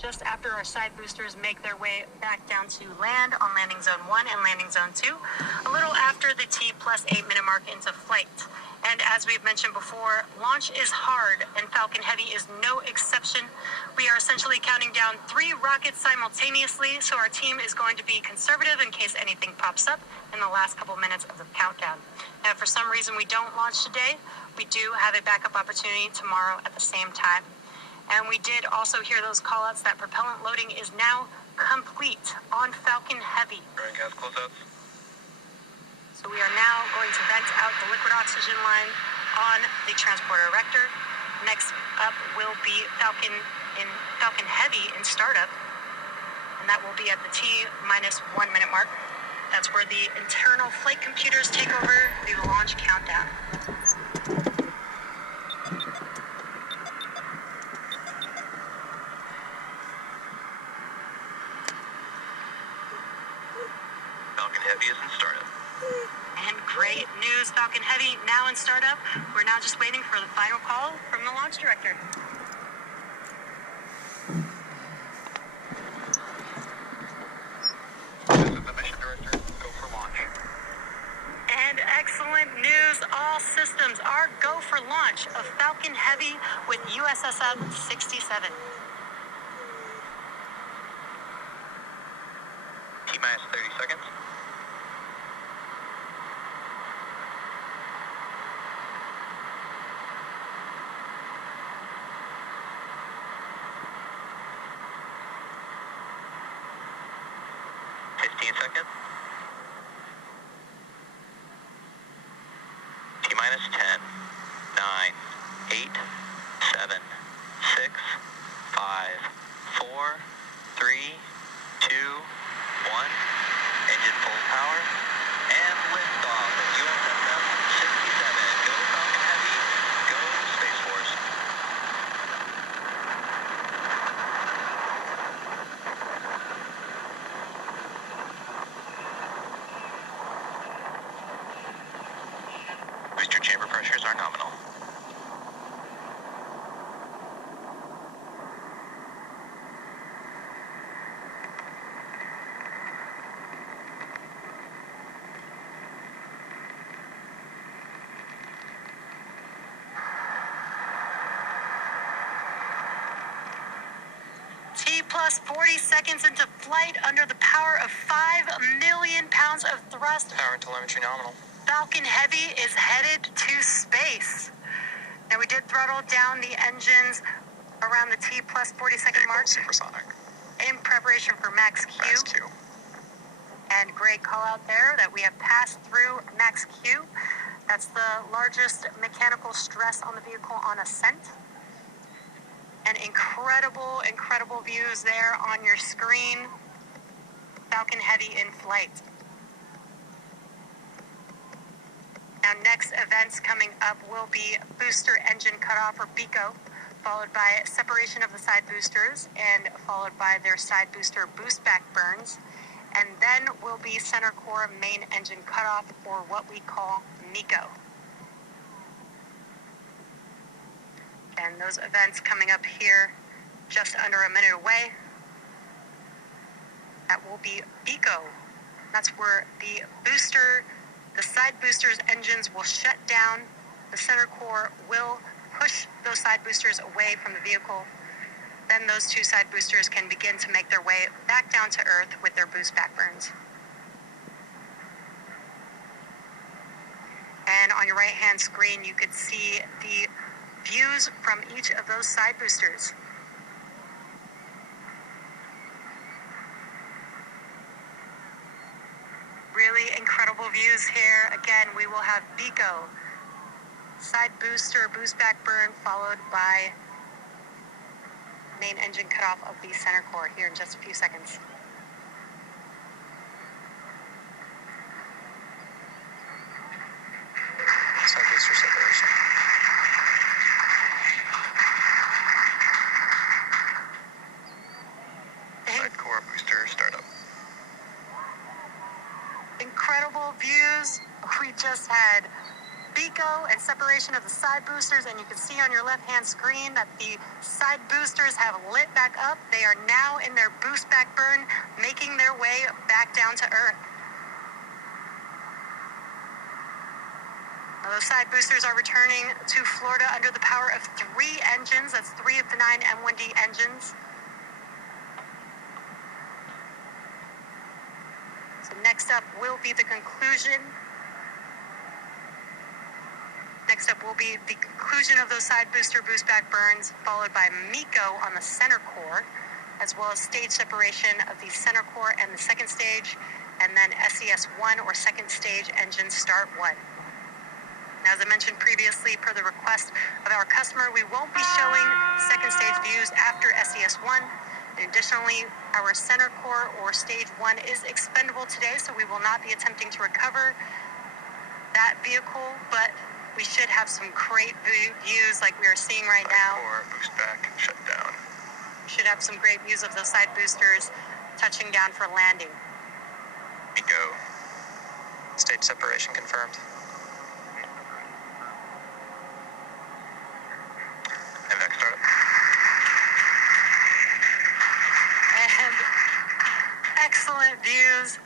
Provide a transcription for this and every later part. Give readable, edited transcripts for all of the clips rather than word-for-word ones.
just after our side boosters make their way back down to land on landing zone 1 and landing zone 2, a little after the T plus 8 minute mark into flight. And as we've mentioned before, launch is hard, and Falcon Heavy is no exception. We are essentially counting down 3 rockets simultaneously, so our team is going to be conservative in case anything pops up in the last couple minutes of the countdown. Now, if for some reason we don't launch today, we do have a backup opportunity tomorrow at the same time. And we did also hear those callouts that propellant loading is now complete on Falcon Heavy. Right, gas closeouts. So we are now going to vent out the liquid oxygen line on the transporter erector. Next up will be Falcon Heavy in startup, and that will be at the T minus 1 minute mark. That's where the internal flight computers take over the launch countdown. Falcon Heavy is in startup. And great news, Falcon Heavy now in startup. We're now just waiting for the final call from the launch director. This is the mission director. Go for launch. And excellent news, all systems are go for launch of Falcon Heavy with USSF 67. T-minus 30 seconds. Seconds. T-minus 10, 9, 8, 7, 6, 5, 4, 3, 2, 1. Engine full power. And liftoff of USSF 67. Go Falcon Heavy. Go Space Force. Booster chamber pressures are nominal. T plus 40 seconds into flight under the power of 5 million pounds of thrust. Power and telemetry nominal. Falcon Heavy is headed to space. Now, we did throttle down the engines around the T plus 40 second mark Supersonic. in preparation for Max Q. Max Q. And great call out there that we have passed through Max Q. That's the largest mechanical stress on the vehicle on ascent. And incredible, incredible views there on your screen. Falcon Heavy in flight. Now, next events coming up will be booster engine cutoff, or BECO, followed by separation of the side boosters, and followed by their side booster boost back burns. And then will be center core main engine cutoff, or what we call MECO. And those events coming up here just under a minute away. That will be BECO. That's where the side boosters engines will shut down. The center core will push those side boosters away from the vehicle. Then those 2 side boosters can begin to make their way back down to Earth with their boost back burns. And on your right-hand screen, you could see the views from each of those side boosters. Really incredible views here. Again, we will have BECO, side booster, boost back burn, followed by main engine cutoff of the center core here in just a few seconds. Side booster separation. Side core booster startup. Incredible views. We just had BECO and separation of the side boosters, and you can see on your left-hand screen that the side boosters have lit back up. They are now in their boost back burn, making their way back down to Earth. Now, those side boosters are returning to Florida under the power of 3 engines. That's 3 of the 9 M1D engines. So next up will be the conclusion. Next up will be the conclusion of those side booster boost back burns, followed by MECO on the center core, as well as stage separation of the center core and the second stage, and then SES-1 or second stage engine start 1. Now, as I mentioned previously, per the request of our customer, we won't be showing second stage views after SES-1. And additionally, our center core or stage 1 is expendable today, so we will not be attempting to recover that vehicle, but we should have some great views like we are seeing right now. Core, boost back, shut down. We should have some great views of those side boosters touching down for landing. BECO. Stage separation confirmed. MX startup. And excellent views.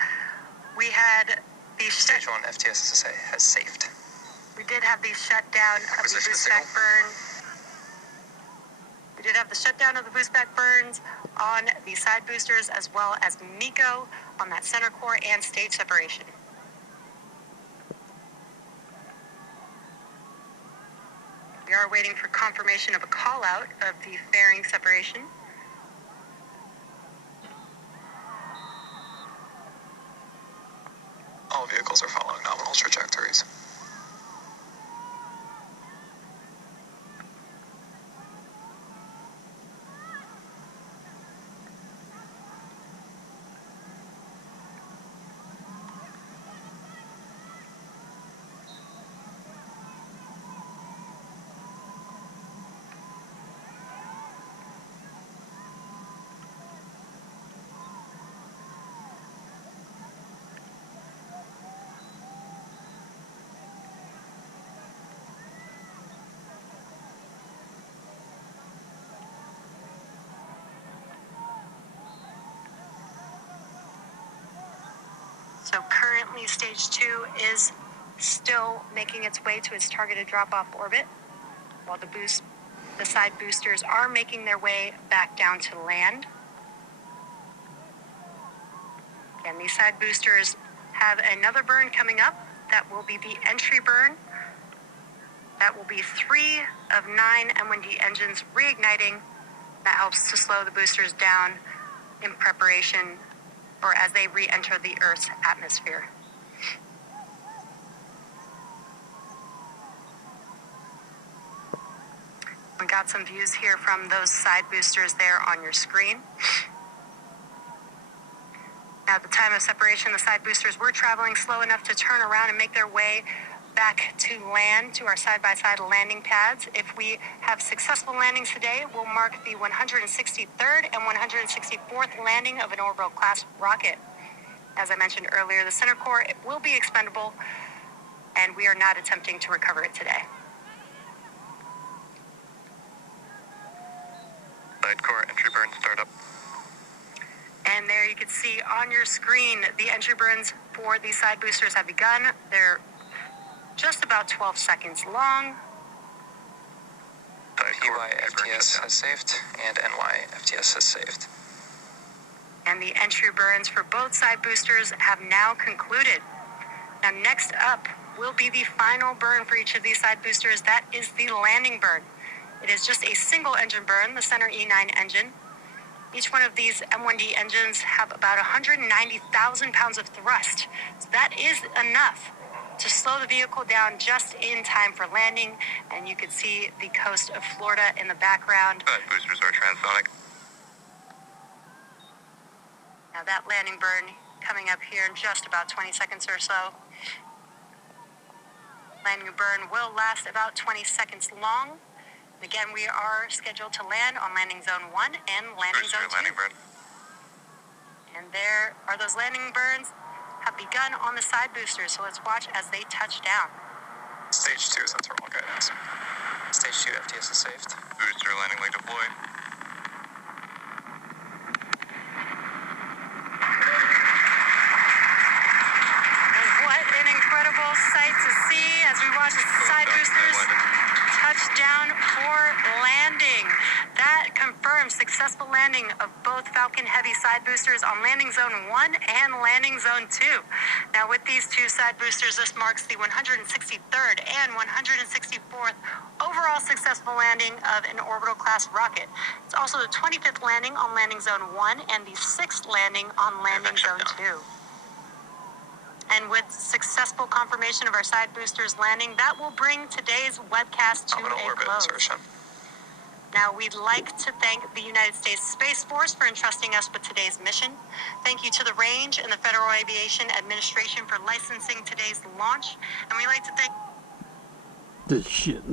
We had the Stage 1 FTSSA has safed. We did have the shutdown of the boost back burn. We did have the shutdown of the boost back burns on the side boosters, as well as MECO on that center core and stage separation. We are waiting for confirmation of a call out of the fairing separation. All vehicles are following nominal trajectories. So currently stage 2 is still making its way to its targeted drop-off orbit, while the side boosters are making their way back down to land. And these side boosters have another burn coming up. That will be the entry burn. That will be 3 of 9 M1D engines reigniting. That helps to slow the boosters down in preparation or as they re-enter the Earth's atmosphere. We got some views here from those side boosters there on your screen. Now, at the time of separation, the side boosters were traveling slow enough to turn around and make their way back to land, to our side-by-side landing pads. If we have successful landings today, we'll mark the 163rd and 164th landing of an orbital-class rocket. As I mentioned earlier, the center core will be expendable, and we are not attempting to recover it today. Side core entry burn startup. And there you can see on your screen, the entry burns for these side boosters have begun. They're just about 12 seconds long. PY FTS has saved, and NY FTS has saved. And the entry burns for both side boosters have now concluded. Now, next up will be the final burn for each of these side boosters. That is the landing burn. It is just a single engine burn, the center E9 engine. Each one of these M1D engines have about 190,000 pounds of thrust. So that is enough to slow the vehicle down just in time for landing. And you can see the coast of Florida in the background. Boosters are transonic. Now that landing burn coming up here in just about 20 seconds or so. Landing burn will last about 20 seconds long. Again, we are scheduled to land on landing zone 1 and landing zone 2. Landing burn. And there are those landing burns have begun on the side boosters, so let's watch as they touch down. Stage 2 is internal guidance. Stage 2 FTS is saved. Booster landing leg deployed. What an incredible sight to see as we watch the side boosters touch down for landing. That confirms successful landing of both Falcon Heavy side boosters on landing zone 1 and landing zone 2. Now with these two side boosters, this marks the 163rd and 164th overall successful landing of an orbital class rocket. It's also the 25th landing on landing zone 1 and the 6th landing on landing zone 2. And with successful confirmation of our side boosters landing, that will bring today's webcast to Nominal a orbit close. insertion. Now, we'd like to thank the United States Space Force for entrusting us with today's mission. Thank you to the Range and the Federal Aviation Administration for licensing today's launch. And we'd like to thank... This shit.